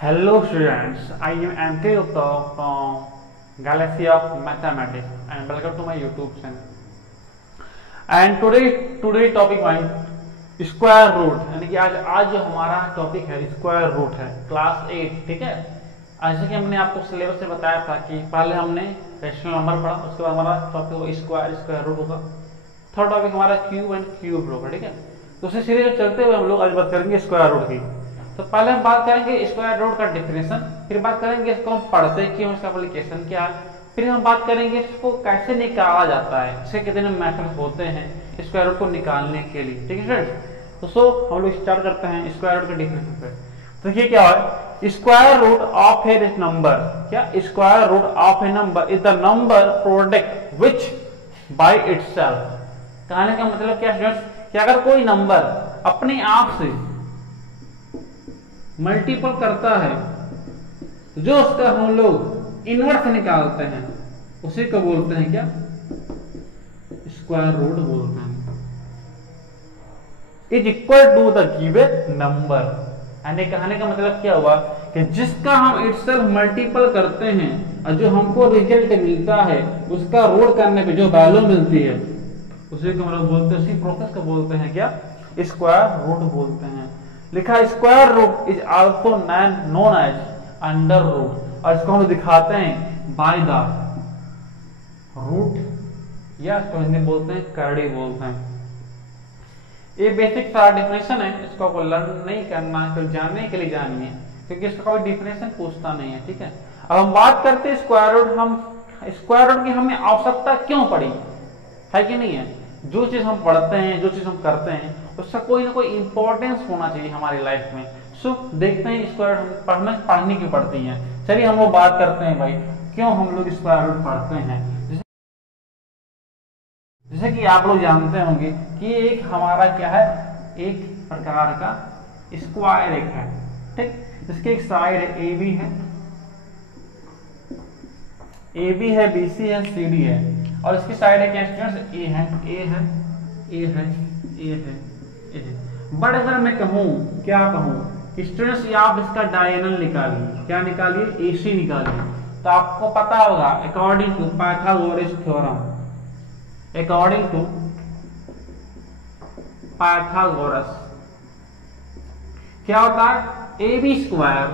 Hello students, I am MK Gupta from Galaxy of Mathematics and welcome to my YouTube channel. And today topic one square root, यानी कि आज जो हमारा topic है square root है class 8, ठीक है। जैसे कि हमने आपको सिलेबस में बताया था कि पहले हमने रेशनल नंबर पढ़ा, उसके बाद हमारा टॉपिक स्क्वायर रूट होगा। थर्ड टॉपिक हमारा क्यूब एंड क्यूब होगा, ठीक है। तो उसी सीरीज चलते हुए हम लोग आज बात करेंगे स्क्वायर रूट की। तो पहले हम बात करेंगे स्क्वायर रूट का डिफिनेशन, फिर बात करेंगे इसको हम पढ़ते क्यों, इसका एप्लीकेशन क्या है, फिर हम बात करेंगे इसको कैसे निकाला जाता है, इसके कितने मेथड होते हैं स्क्वायर रूट को निकालने के लिए, ठीक है फ्रेंड्स। तो हम लोग स्टार्ट करते हैं स्क्वायर रूट के डिफिनेशन पे। तो देखिए क्या है, square root of a number, क्या square root of a number is the number product which by itself. कहने का मतलब क्या स्टूडेंट्स, कि अगर कोई नंबर अपने आप से मल्टीपल करता है, जो उसका हम लोग इनवर्स निकालते हैं, उसी को बोलते हैं क्या, स्क्वायर रूट बोलते हैं। Is equal to the given number, यानी कहने का मतलब क्या हुआ कि जिसका हम इटसेल्फ मल्टीपल करते हैं और जो हमको रिजल्ट मिलता है उसका रूट करने पे जो वैल्यू मिलती है उसी को हम लोग बोलते हैं, उसी प्रोसेस को बोलते हैं क्या, स्क्वायर रूट बोलते हैं। लिखा square root is also known as under root, और इसको हम दिखाते हैं बाय द रूट, या इसको हिंदी बोलते हैं करड़ी बोलते हैं। ये बेसिक सारा डिफिनेशन है, इसको आपको लर्न नहीं करना है, तो जानने के लिए जानिए, क्योंकि इसका कोई डिफिनेशन पूछता नहीं है, ठीक है। अब हम बात करते हैं स्क्वायर रूट। हम स्क्वायर रूट की हमें आवश्यकता क्यों पड़ी है कि नहीं है। जो चीज हम पढ़ते हैं, जो चीज हम करते हैं, उसका कोई ना कोई इंपॉर्टेंस होना चाहिए हमारी लाइफ में। सो देखते हैं स्क्वायर रूट पढ़नी क्यों पड़ती है। चलिए हम वो बात करते हैं भाई, क्यों हम लोग स्क्वायर रूट पढ़ते हैं। जैसे कि आप लोग जानते होंगे कि एक हमारा क्या है, एक प्रकार का स्क्वायर एक है, ठीक, जिसकी एक साइड ए बी है, ए बी है, बी सी है, सी डी है, और इसकी साइड है क्या स्टूडेंट्स, ए है, ए है, ए है, ए है, ए है। बट अगर मैं कहूं, क्या कहूं स्टूडेंट्स, आप इसका डायगोनल निकालिए, क्या निकालिए, एसी निकालिए, तो आपको पता होगा according to Pythagoras theorem, according to Pythagoras क्या होता है, A B square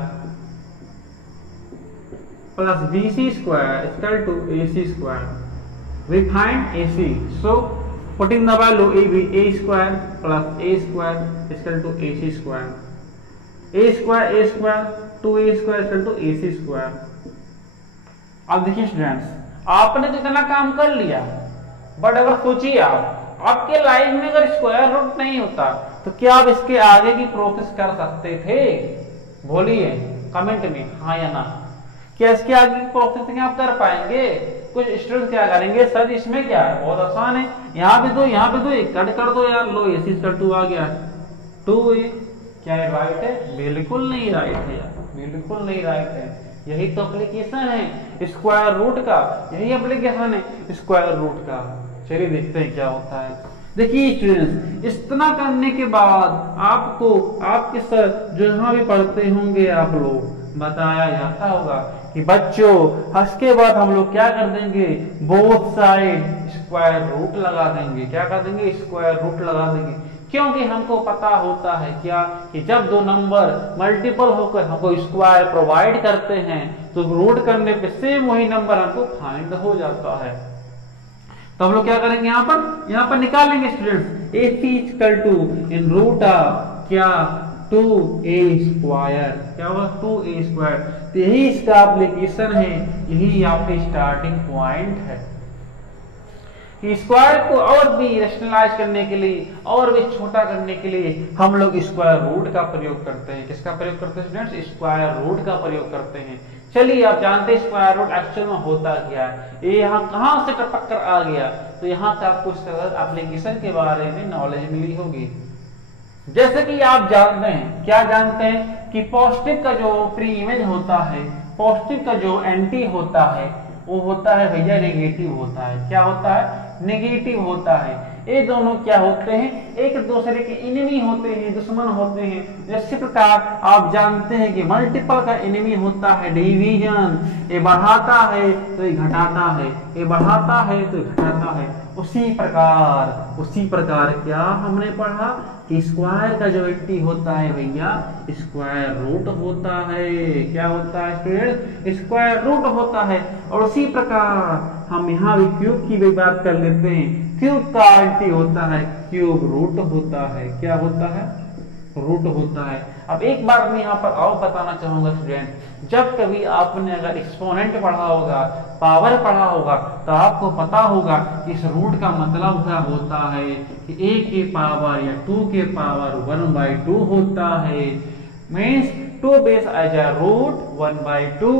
plus B C square equal to A C square. We find AC. So putting the value AB, A square plus A square is equal to AC square. A square 2A square is equal to AC square. अब देखिए students, आपने तो इतना काम कर लिया, but अगर सोचिए आप आपके लाइफ में अगर स्क्वायर रूट नहीं होता तो क्या आप इसके आगे की प्रोसेस कर सकते थे। बोलिए कमेंट में हाँ या ना, क्या इसके आगे की प्रोसेस आप कर पाएंगे। कुछ स्टूडेंट क्या करेंगे, सर इसमें क्या है, बहुत आसान है, यहाँ पे दो, यहाँ पे दो, एक कट कर दो यार, लो ए सी 2 आ गया, 2a। क्या ये राइट है, बिल्कुल नहीं राइट है यार, बिल्कुल नहीं राइट है। यही तो एप्लीकेशन है स्क्वायर रूट का, यही एप्लीकेशन है स्क्वायर रूट का। चलिए देखते हैं क्या होता है। देखिए स्टूडेंट्स, इतना करने के बाद आपको आपके सर जो यहाँ भी पढ़ते होंगे आप लोग, बताया जाता होगा कि बच्चों इसके बाद हम लोग क्या कर देंगे, बोथ साइड स्क्वायर रूट लगा देंगे। क्या कर देंगे, स्क्वायर रूट लगा देंगे, क्योंकि हमको पता होता है क्या, कि जब दो नंबर मल्टीपल होकर हमको स्क्वायर प्रोवाइड करते हैं तो रूट करने पे सेम वही नंबर हमको फाइंड हो जाता है। तो हम लोग क्या करेंगे, यहाँ पर निकालेंगे students, A C equal to in root of क्या 2a स्क्वायर, क्या होगा 2a स्क्वायर। तो यही इसका एप्लीकेशन है, यही आपके स्टार्टिंग पॉइंट है। कि स्क्वायर को और भी रैशनलाइज करने के लिए, और भी छोटा करने के लिए हम लोग स्क्वायर रूट का प्रयोग करते हैं। किसका प्रयोग करते हैं स्टूडेंट्स, स्क्वायर रूट का प्रयोग करते हैं। चलिए आप जानते हैं स्क्वायर रूट एक्चुअल में होता क्या है, ये यहाँ कहां से टपक कर आ गया, तो यहाँ से आपको इसका एप्लीकेशन के बारे में नॉलेज मिली होगी। जैसे कि आप जानते हैं, क्या जानते हैं कि पॉजिटिव का जो प्री इमेज होता है, पॉजिटिव का जो एंटी होता है वो होता है भैया नेगेटिव होता है। क्या होता है, नेगेटिव होता है। ये दोनों क्या होते हैं, एक दूसरे के एनिमी होते हैं, दुश्मन होते हैं। इसी प्रकार आप जानते हैं कि मल्टीपल का एनिमी होता है डिवीजन, ये बढ़ाता है तो ये घटाता है, ये बढ़ाता है तो ये घटाता है। उसी प्रकार क्या हमने पढ़ा कि स्क्वायर का जो एंटी होता है भैया स्क्वायर रूट होता है। क्या होता है स्टूडेंट, स्क्वायर रूट होता है। और उसी प्रकार हम यहाँ भी क्यूब की भी बात कर लेते हैं। क्यूब का एंटी होता है क्यूब रूट होता है। क्या होता है, रूट होता है। अब एक बार मैं यहाँ पर और बताना चाहूंगा स्टूडेंट, जब कभी आपने अगर एक्सपोनेंट पढ़ा होगा, पावर पढ़ा होगा, तो आपको पता होगा कि इस रूट का मतलब क्या होता है कि a के पावर या 2 के पावर 1/2 होता है। Means 2 base as a root 1/2,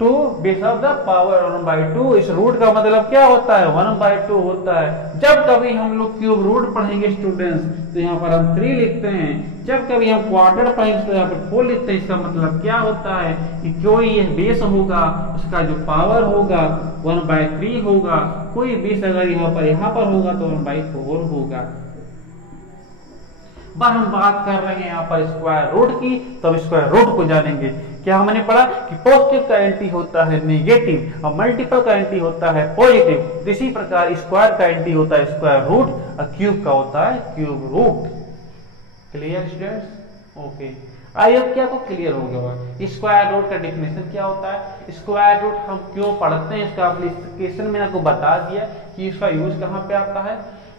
2 base of the power 1/2। इस रूट का मतलब क्या होता है, 1/2 होता है। जब कभी हम लोग क्यूब रूट पढ़ेंगे स्टूडेंट्स तो यहाँ पर हम 3 लिखते हैं। जब कभी हम क्वार्टर पढ़ेंगे तो यहाँ पर 4 लिखते हैं। इसका मतलब क्या होता है कि कोई यह बेस होगा, उसका जो पावर होगा 1/3 होगा। कोई बेस अगर यहाँ पर होगा तो 1/4 होगा। बार हम बात कर रहे हैं यहाँ पर स्क्वायर रूट की, तो स्क्वायर रूट को जानेंगे। क्या हमने पढ़ा कि पॉजिटिव का एंटी होता है नेगेटिव और मल्टीपल का एंटी होता है पॉजिटिव। इसी प्रकार स्क्वायर का एंटी होता है स्क्वायर रूट और क्यूब का होता है cube root. Clear students? Okay, I hope कि आपको क्लियर हो गया होगा। स्क्वायर रूट का डेफिनेशन क्या होता है, स्क्वायर रूट हम क्यों पढ़ते हैं, इसका एप्लीकेशन मैंने आपको बता दिया कि इसका यूज कहाँ पे आता है।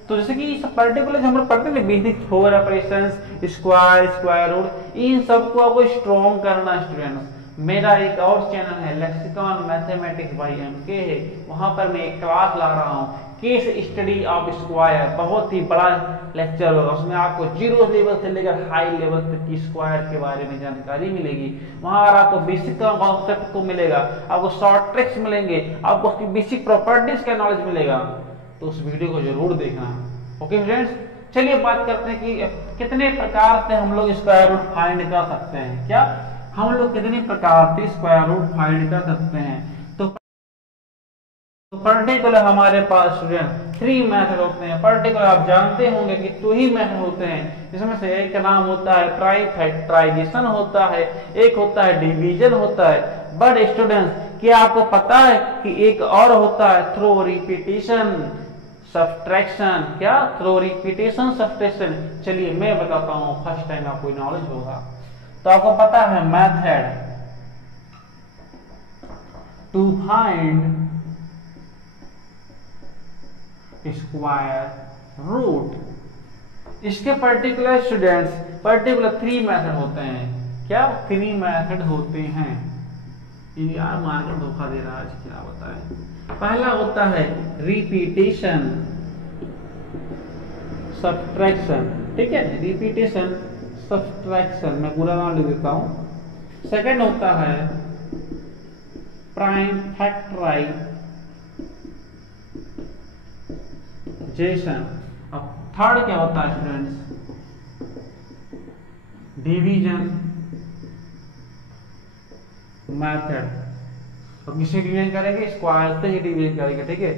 तो जैसे कि इस पर्टिकुलर हम लोग पढ़ते हैं basic 4 operations, square, square root, इन सबको आपको स्ट्रॉन्ग करना स्टूडेंट्स। मेरा एक और चैनल है लेक्सिकॉन मैथमेटिक्स बाय एमके है, वहां पर मैं एक क्लास ला रहा हूँ केस स्टडी ऑफ स्क्वायर। बहुत ही बड़ा लेक्चर होगा, उसमें आपको 0 लेवल से लेकर हाई लेवल तक की स्क्वायर के बारे में जानकारी मिलेगी। वहां पर आपको बेसिक कॉन्सेप्ट को मिलेगा, आपको शॉर्ट ट्रिक्स मिलेंगे, आपको उसकी बेसिक प्रॉपर्टीज का नॉलेज मिलेगा। तो उस वीडियो को जरूर देखना। ओके फ्रेंड्स, चलिए बात करते हैं कि कितने प्रकार से हम लोग स्क्वायर रूट फाइंड कर सकते हैं। क्या हम लोग कितने प्रकार से स्क्वायर रूट फाइंड कर सकते हैं। तो पर्टिकुलर हमारे पास स्टूडेंट 3 मेथड होते हैं। पर्टिकुलर आप जानते होंगे कि 2 ही मेथड होते हैं, जिसमें से एक का नाम होता है ट्राइफैक्टराइजेशन होता है, एक होता है डिवीजन होता है। बट स्टूडेंट्स, क्या आपको पता है कि एक और होता है थ्रू रिपीटेशन सब्ट्रैक्शन। क्या, थ्रू रिपीटेशन सब्ट्रैक्शन। चलिए मैं बताता हूँ, फर्स्ट टाइम आपको नॉलेज होगा। तो आपको पता है method to find square root. इसके पर्टिकुलर स्टूडेंट्स पर्टिकुलर 3 मेथड होते हैं। क्या 3 मेथड होते हैं। यार मार्केट धोखा दे रहा है आज, क्या बताएं। पहला होता है रिपीटेशन सब्ट्रैक्शन, ठीक है, रिपीटेशन सब्ट्रैक्शन, मैं पूरा नाम लिख देता हूं। सेकंड होता है प्राइम फैक्टराइजेशन। अब थर्ड क्या होता है स्टूडेंट्स, डिवीजन मेथड। तो किसे डिवीजन करेंगे, स्क्वायर से ही डिवीजन करेंगे, ठीक है।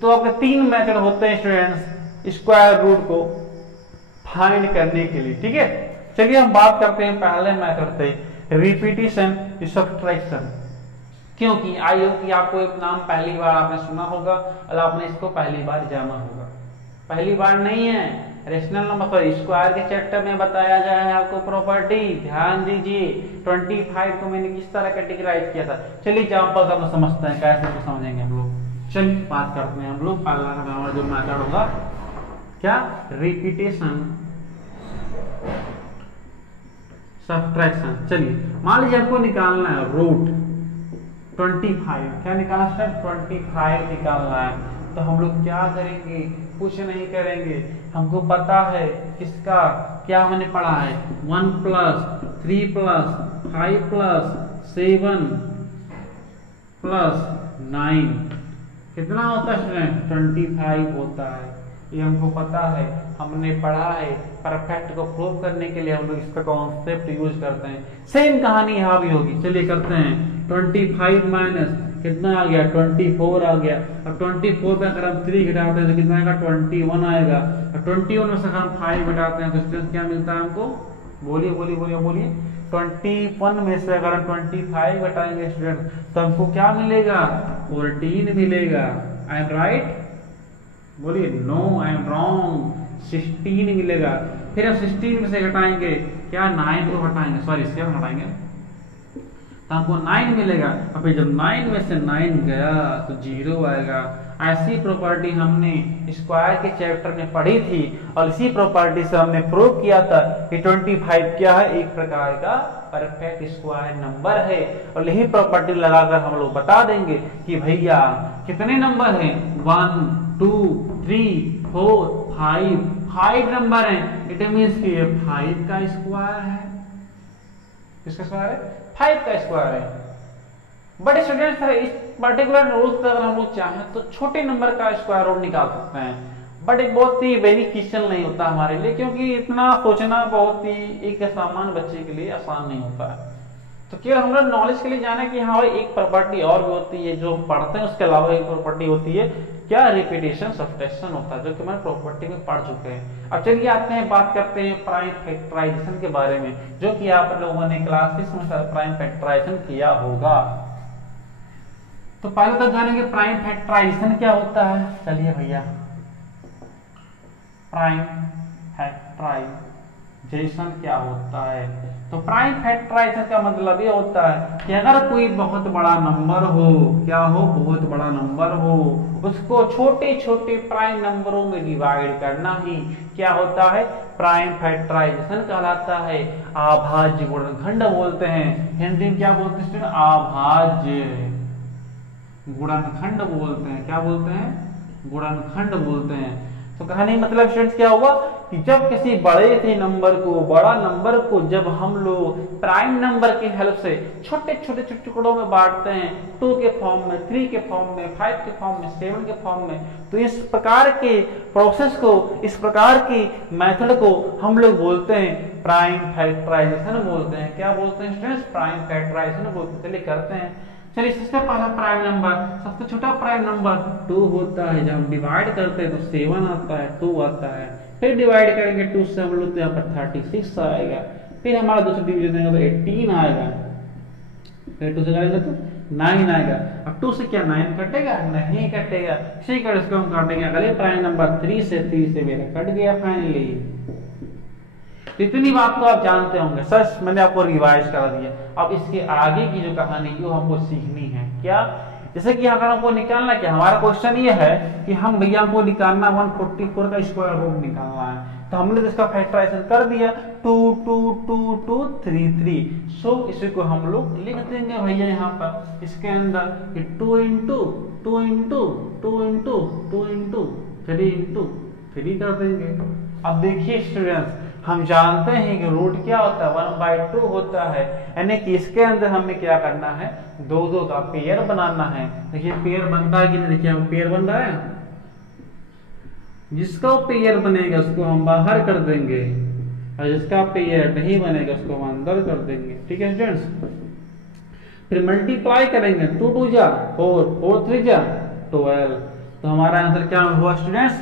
तो आपके 3 मेथड होते हैं स्टूडेंट्स स्क्वायर रूट को फाइंड करने के लिए, ठीक है। चलिए हम बात करते हैं पहले मेथड से, रिपीटेशन सब्ट्रैक्शन। क्योंकि आई होप कि आपको एक नाम पहली बार आपने सुना होगा और आपने इसको पहली बार जाना होगा। पहली बार नहीं है, रेशनल नंबर पर स्क्वायर के चैप्टर में बताया गया है आपको प्रॉपर्टी। ध्यान दीजिए 25 को मैंने किस तरह कैटेगराइज किया था। चलिए एग्जांपल का हम समझते हैं, कैसे समझेंगे हम लोग। चलिए बात करते हैं हम लोग। पहला जो मेथड होगा क्या, रिपीटेशन सब्ट्रैक्शन। चलिए मान लीजिए आपको निकालना है रूट 25। क्या निकालना है, 25 निकालना है। तो हम लोग क्या करेंगे, कुछ नहीं करेंगे, हमको पता है किसका, क्या हमने पढ़ा है 1 + 3 + 5 + 7 + 9 कितना होता है, 25 होता है। ये हमको पता है, हमने पढ़ा है। परफेक्ट को प्रूव करने के लिए हम लोग इसका कॉन्सेप्ट यूज करते हैं। सेम कहानी यहाँ भी होगी। चलिए करते हैं 25 - कितना आ गया 24 आ गया। अब 24 में अगर हम 3 घटाते हैं तो कितना आएगा 21 आएगा। और 21 में से अगर हम 5 घटाते हैं तो स्टूडेंट क्या मिलता है हमको, बोलिए बोलिए बोलिए बोलिए। 21 में से अगर हम 25 घटाएंगे स्टूडेंट तो हमको क्या मिलेगा 14 मिलेगा। आई एम राइट, बोलिए नो आई एम रॉन्ग, 16 मिलेगा। फिर हम 16 में से घटाएंगे क्या 9 को हटाएंगे, सॉरी 7 हटाएंगे तो हमको 9 मिलेगा। और फिर जब 9 में से 9 गया तो 0 आएगा। ऐसी प्रॉपर्टी हमने स्क्वायर के चैप्टर में पढ़ी थी और इसी प्रॉपर्टी से हमने प्रूव किया था कि 25 क्या है, एक प्रकार का परफेक्ट स्क्वायर नंबर है। और यही प्रॉपर्टी लगाकर हम लोग बता देंगे कि भैया कितने नंबर हैं 1 2 3 4 5 नंबर हैं। इट मीन्स कि ये 5 का स्क्वायर है। किसका स्क्वायर है, 5 का स्क्वायर है। बट स्टूडेंट्स इस पर्टिकुलर रूल से अगर हम लोग चाहें तो छोटे नंबर का स्क्वायर रूट निकाल सकते हैं, बट एक बहुत ही बेनिफिशियल नहीं होता हमारे लिए, क्योंकि इतना सोचना बहुत ही एक सामान्य बच्चे के लिए आसान नहीं होता है। तो केवल हम लोग नॉलेज के लिए जाना कि हाँ भाई एक प्रॉपर्टी और भी होती है जो हम पढ़ते हैं, उसके अलावा एक प्रॉपर्टी होती है क्या, रिपीटेशन सब्ट्रैक्शन होता है, जो कि हमारे प्रॉपर्टी में पढ़ चुके हैं। अब चलिए आते हैं, बात करते हैं प्राइम फैक्टराइजेशन के बारे में, जो कि आप लोगों ने क्लास 6 में प्राइम फैक्टराइजेशन किया होगा। तो पहले तो जानेंगे प्राइम फैक्टराइजेशन क्या होता है। चलिए भैया, प्राइम फैक्टराइजेशन क्या होता है। तो प्राइम फैक्टराइजेशन का मतलब ये होता है कि अगर कोई बहुत बड़ा नंबर हो, क्या हो, बहुत बड़ा नंबर हो, उसको छोटे छोटे प्राइम नंबरों में डिवाइड करना ही क्या होता है, प्राइम फैक्टराइजेशन कहलाता है। अभाज्य गुणनखंड बोलते हैं, हिंदी में क्या बोलते हैं, अभाज्य गुणनखंड बोलते हैं। क्या बोलते हैं, गुणनखंड बोलते हैं। तो कहने मतलब स्टूडेंट्स क्या हुआ कि जब किसी बड़े से नंबर को, बड़ा नंबर को जब हम लोग प्राइम नंबर की हेल्प से छोटे छोटे टुकड़ों में बांटते हैं, 2 के फॉर्म में, 3 के फॉर्म में, 5 के फॉर्म में, 7 के फॉर्म में, तो इस प्रकार के प्रोसेस को, इस प्रकार की मेथड को हम लोग बोलते हैं प्राइम फैक्टराइजेशन बोलते हैं। क्या बोलते हैं स्टूडेंट्स, प्राइम फैक्टराइजेशन बोलते हैं। चलिए करते हैं। चलिए सबसे पहला प्राइम नंबर, सबसे छोटा प्राइम नंबर 2 होता है। जब हम डिवाइड करते हैं तो 7 आता है, 2 आता है। फिर डिवाइड करेंगे 2 से हम लोग तो यहाँ पर 36 आएगा। फिर हमारा दूसरा डिवीजन देंगे तो 18 आएगा। फिर 2 से करेंगे तो 9 आएगा। अब 2 से क्या 9 कटेगा, नहीं कटेगा। इसी कर इसको हम काटेंगे अगले प्राइम नंबर 3 से मेरा कट गया फाइनली। तो इतनी बात तो आप जानते होंगे, सर मैंने आपको रिवाइज करा दिया। अब इसके आगे की जो कहानी वो हमको सीखनी है। क्या, जैसे कि अगर हमको निकालना, क्या हमारा क्वेश्चन ये है कि हम भैया हमको निकालना 144 का स्क्वायर रूट निकालना है, तो हमने तो इसका फैक्टराइजेशन कर दिया 2 2 2 2 3 3। सो इसी को हम लोग लिख देंगे भैया यहाँ पर इसके अंदर कि 2 into 2 into 2 into 2 into 3 into 3 कर देंगे। अब देखिए स्टूडेंट्स, हम जानते हैं कि रूट क्या होता है, 1/2 होता है, यानी कि इसके अंदर हमें क्या करना है, 2 का पेयर बनाना है। देखिए पेयर बनता है कि नहीं, देखिए हम पेयर बन रहा है। जिसका पेयर बनेगा उसको हम बाहर कर देंगे और जिसका पेयर नहीं बनेगा उसको हम अंदर कर देंगे। ठीक है स्टूडेंट्स, फिर मल्टीप्लाई करेंगे, 2 2 जा 4, 4 3 जा 12। तो हमारा आंसर क्या हुआ students,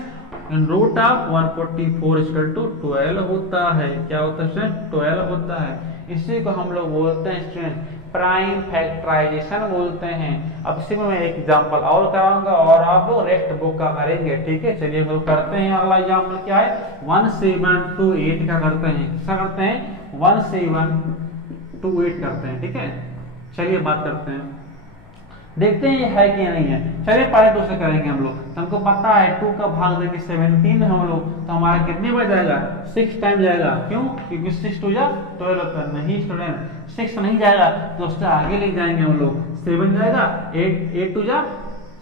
root of 144 equal to 12 होता है। क्या होता है स्टूडेंट, 12 होता है। इसी को हम लोग बोलते हैं स्टूडेंट प्राइम फैक्टराइजेशन बोलते हैं। अब इसी में मैं एक एग्जांपल और कराऊंगा और आप लोग रेस्ट बुक का करेंगे। ठीक है, चलिए हम लोग करते हैं। अगला एग्जांपल क्या है, 1728 का करते हैं। किसका करते हैं, 1728 करते हैं। ठीक है, चलिए बात करते हैं, देखते हैं ये है कि नहीं है। चलिए पहले 2 से करेंगे हम लोग। तो हमको पता है 2 का भाग देंगे 17 हम लोग, तो हमारा कितने बार जाएगा, 6 टाइम जाएगा। क्यों, क्योंकि 6 2 जा 12 होता है। नहीं स्टूडेंट, 6 नहीं जाएगा तो उससे आगे ले जाएंगे हम लोग, 7 जाएगा, 8 2 जा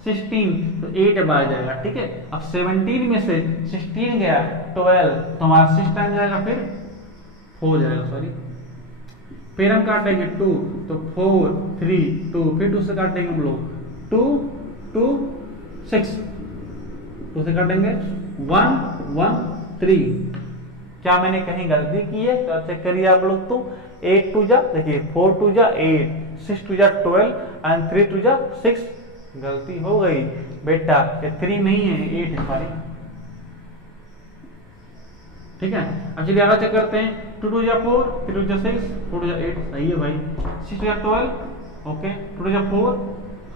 16, तो 8 बार जाएगा। ठीक है, अब 17 में से 16 गया 12, तो हमारा 6 टाइम जाएगा, फिर 4 जाएगा, सॉरी। फिर हम काटेंगे 2, तो 4 3 2, फिर 2 से काटेंगे हम लोग 2 2 6, 2 से काटेंगे 1 1 3। क्या मैंने कहीं गलती की है तो चेक करिए आप लोग। तो 8 2 जा, देखिए 4 2 जा 8, 6 2 जा 12 एंड 3 2 जा 6। गलती हो गई बेटा, ये 3 नहीं है 8 है सॉरी, ठीक है। अब चलिए आगे चेक करते हैं। 2 2 जा 4, 3 2 जा 6, 4 2 जा 8, सही है भाई। 6 2 जा 12, ओके, 2 2 जा 4,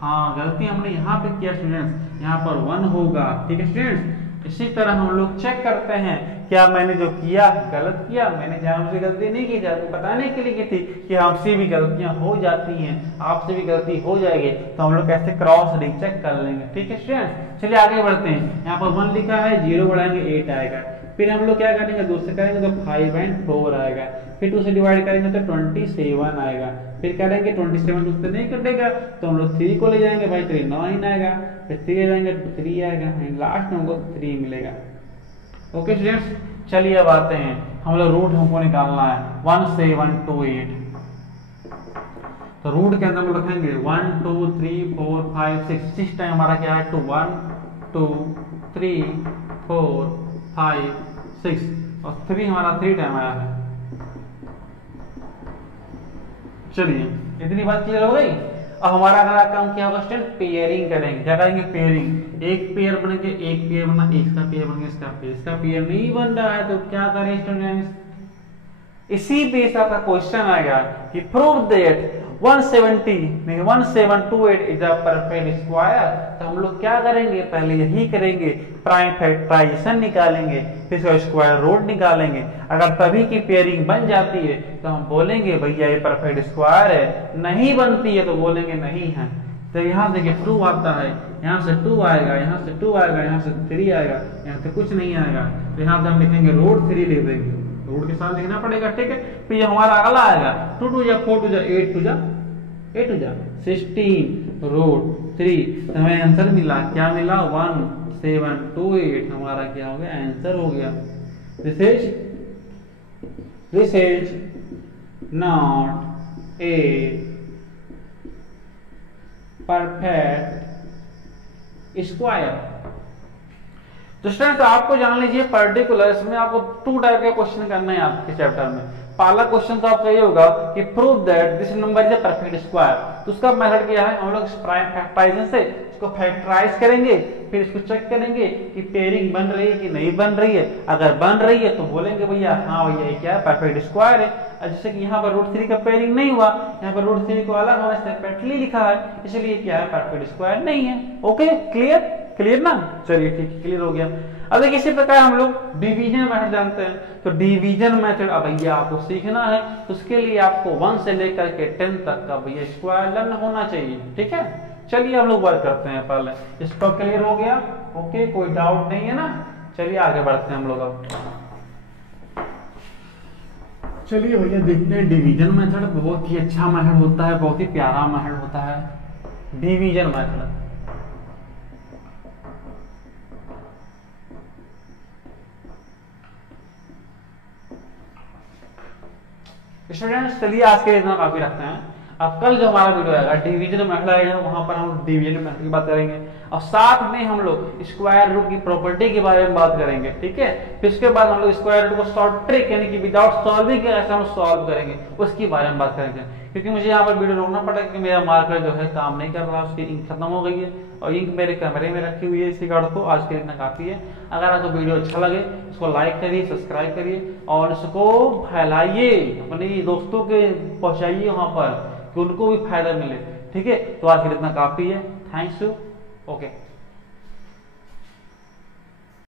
हाँ गलती हमने यहाँ पे किया स्टूडेंट्स, यहाँ पर 1 होगा, ठीक है स्टूडेंट्स। इसी तरह हम लोग चेक करते हैं क्या मैंने जो किया गलत किया, मैंने जानबूझ से गलती नहीं की, बताने के लिए की थी कि हमसे भी गलतियां हो जाती हैं, आपसे भी गलती हो जाएगी, तो हम लोग कैसे क्रॉस रीचेक कर लेंगे, ठीक है स्टूडेंट्स। चलिए आगे बढ़ते हैं। यहाँ पर 1 लिखा है, 0 बढ़ाएंगे 8 आएगा, फिर हम लोग क्या करेंगे 2 से करेंगे तो 5 and 4 आएगा, फिर 2 से डिवाइड करेंगे तो 27 आएगा, फिर करेंगे 27 2 से नहीं कटेगा तो हम लोग 3 को ले जाएंगे भाई, 3 9 आएगा, फिर 3 ले जाएंगे तो 3 आएगा, लास्ट में हमको 3 मिलेगा। ओके स्टूडेंट्स, चलिए अब आते हैं, हम लोग रूट हमको निकालना है 1728। तो रूट के अंदर हम रखेंगे 1 2 3 4 5 6, 6 टाइम हमारा क्या है 2 1 2 3 4 5 6 और 3 हमारा 3 टाइम आया है। चलिए इतनी बात क्लियर हो गई। अब हमारा अगला काम क्या होगा स्टूडेंट, पेयरिंग करेंगे। क्या करेंगे पेयरिंग, एक पेयर बन के एक पेयर बना, इसका पेयर बन गया इसका पेयर, इसका पेयर नहीं बन रहा है तो क्या करें स्टूडेंट्स, इसी बेस आपका क्वेश्चन आएगा कि prove that 1728 is a perfect square. तो हम लोग क्या करेंगे, पहले यही करेंगे, प्राइम फैक्टराइजेशन निकालेंगे, फिर इसका स्क्वायर रूट निकालेंगे। अगर तभी की पेयरिंग बन जाती है तो हम बोलेंगे भैया ये परफेक्ट स्क्वायर है, नहीं बनती है तो बोलेंगे नहीं है। तो यहाँ देखिए 2 आता है, यहाँ से 2 आएगा, यहाँ से 2 आएगा, यहाँ से 3 आएगा, यहाँ से कुछ नहीं आएगा, तो यहाँ से हम लिखेंगे रूट 3 लिख देंगे, रूट के साथ लिखना पड़ेगा, ठीक है। फिर ये हमारा अगला आएगा 2 2 जा 4 2 जा 8 2 जा 8 2 जा 16 रूट 3, तो हमें आंसर मिला, क्या मिला 1728, हमारा क्या हो गया आंसर हो गया। This is not a perfect square. तो स्टूडेंट आपको जान लीजिए पर्टिकुलर इसमें आपको 2 टाइप के क्वेश्चन करना है आपके चैप्टर में। पहला क्वेश्चन तो आपका ये होगा कि prove that this number is a perfect square. तो उसका मेथड क्या है, हम लोग प्राइम फैक्टराइजेशन से इसको फैक्टराइज करेंगे, फिर इसको चेक करेंगे कि पेयरिंग बन रही है कि नहीं बन रही है। अगर बन रही है तो बोलेंगे भैया हाँ भैया ये क्या है परफेक्ट स्क्वायर है। जैसे कि यहाँ पर रूट 3 का पेयरिंग नहीं हुआ, यहाँ पर रूट 3 को अलग हमें सेपरेटली लिखा है, इसलिए क्या है परफेक्ट स्क्वायर नहीं है। ओके क्लियर, क्लियर ना, चलिए ठीक है क्लियर हो गया। अब देखिए इसी प्रकार हम लोग डिवीजन मेथड जानते हैं, तो डिवीजन मेथड अब भैया आपको सीखना है, उसके लिए आपको 1 से लेकर के 10 तक का भैया स्क्वायर लर्न होना चाहिए, ठीक है। चलिए हम लोग वर्क करते हैं, पहले इसका क्लियर हो गया, ओके कोई डाउट नहीं है ना। चलिए आगे बढ़ते हैं हम लोग अब। चलिए भैया देखते हैं डिवीजन मेथड, बहुत ही अच्छा मेथड होता है, बहुत ही प्यारा मेथड होता है डिवीजन मेथड। स्टूडेंट्स चलिए आज के लिए इतना काफी रखते हैं। अब कल जो हमारा वीडियो आएगा डिवीजन मेथड आएगा, वहां पर हम डिवीजन मेथड की बात करेंगे और साथ में हम लोग स्क्वायर रूट की प्रॉपर्टी के बारे में बात करेंगे, ठीक है। फिर उसके बाद हम लोग स्क्वायर रूट को शॉर्ट ट्रिक यानी कि विदाउट सॉल्विंग कैसे हम सॉल्व करेंगे उसकी बारे में बात करेंगे। क्योंकि मुझे यहाँ पर वीडियो रोकना पड़ा क्योंकि मेरा मार्कर जो है काम नहीं कर रहा, उसकी इंक खत्म हो गई है और इंक मेरे कैमरे में रखी हुई है इसी कार्ड को। आज के लिए इतना काफी है। अगर आपको वीडियो अच्छा लगे उसको लाइक करिए, सब्सक्राइब करिए और इसको फैलाइए, अपने दोस्तों के पहुंचाइए वहां पर कि उनको भी फायदा मिले, ठीक है। तो आज के लिए इतना काफी है। Thanks you, okay.